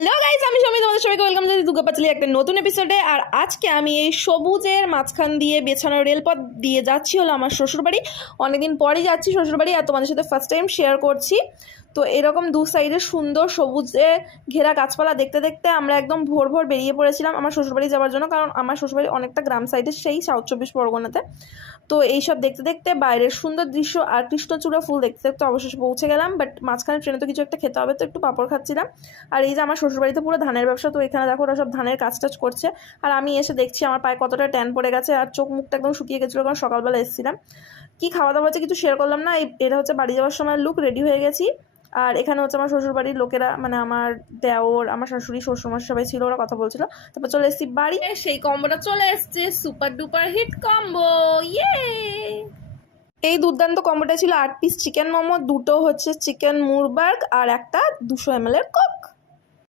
Hello guys, আমি সবাই তোমাদের সবাইকে ওয়েলকাম জানাই দুর্গা পাঁচালী একটা নতুন এপিসোডে। আর আজকে আমি এই সবুজের মাঝখান দিয়ে বেছানো রেলপথ দিয়ে যাচ্ছি হলো আমার শ্বশুরবাড়ি। অনেকদিন পরেই যাচ্ছি শ্বশুরবাড়ি আর তোমাদের সাথে ফার্স্ট টাইম শেয়ার করছি। তো এরকম দু সাইডে সুন্দর সবুজে ঘেরা গাছপালা দেখতে দেখতে আমরা একদম ভোর ভোর বেরিয়ে পড়েছিলাম আমার শ্বশুরবাড়ি যাওয়ার জন্য, কারণ আমার শ্বশুরবাড়ি অনেকটা গ্রাম সাইডে, সেই সাউথ 24 পরগনাতে। তো এইসব দেখতে দেখতে বাইরের সুন্দর দৃশ্য আর কৃষ্ণচূড়া ফুল দেখতে দেখতে অবশেষে পৌঁছে গেলাম। বাট মাঝখানে ট্রেনে তো কিছু একটা খেতে হবে, তো একটু পাঁপড় খাচ্ছিলাম। আর এই যে আমার শ্বশুরবাড়িতে পুরো ধানের ব্যবসা, তো এখানে দেখো ওরা সব ধানের কাজ টাজ করছে। আর আমি এসে দেখছি আমার পায়ে কতটা ট্যান পড়ে গেছে আর চোখ মুখটা একদম শুকিয়ে গেছিলো, কারণ সকালবেলা এসেছিলাম। কি খাওয়া দাওয়া হচ্ছে কিছু শেয়ার করলাম না। এটা হচ্ছে বাড়ি যাওয়ার সময় লুক, রেডি হয়ে গেছি। আর এখানে হচ্ছে আমার শ্বশুরবাড়ির লোকেরা, মানে আমার দেওর, আমার শাশুড়ি, শ্বশুরমশাই সবাই ছিল, ওরা কথা বলছিল। তারপর চলে এসেছি বাড়ি। সেই কম্বোটা চলে এসছে, সুপার ডুপার হিট কম্বো, ইয়ে! এই দুর্দান্ত কম্বোটা ছিল 8 পিস চিকেন মোমো, দুটো হচ্ছে চিকেন মুরবার্গ আর একটা 200 ml এর কোক।